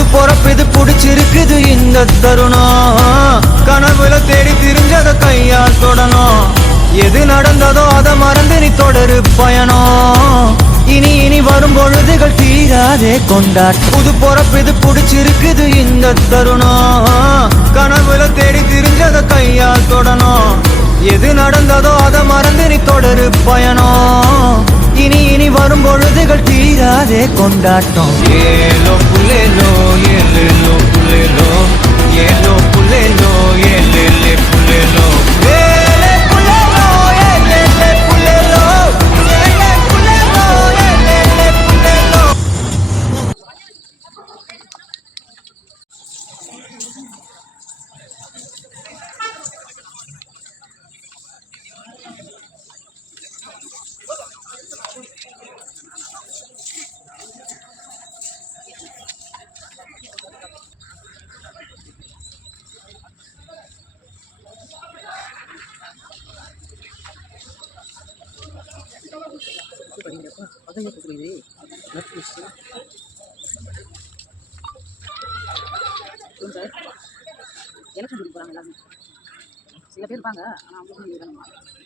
புது பொறப்பு இது புடிச்சிருக்குது இந்த தருணம் கனவுல தேடி திரிஞ்சத கையால் தொடணும் எது நடந்ததோ அதை மறந்து நீ தொடரு பயணம் இனி இனி வரும் பொழுதுகள் தீராதே கொண்டாட்டம் புது பொறப்பு இது புடிச்சிருக்குது இந்த தருணம் கனவுல தேடி திரிஞ்சத கையால் தொடணும் எது நடந்ததோ அதை மறந்து நீ தொடரு பயணம் இனி இனி வரும் பொழுதுகள் தீராதே கொண்டாட்டம் ஏலோ புல்லேலோ ஏலேலோ புல்லேலோ ஏலோ புல்லேலோ ஏலேலே புல்லேலோ ஏலே புல்லேலோ ஏலேலே புல்லேலோ ஏலே புல்லேலோ ஏலேலே புல்லேலோ எலெக்ஷன் போகிறாங்க எல்லாரும் சில பேர் இருப்பாங்க ஆனால் அவங்க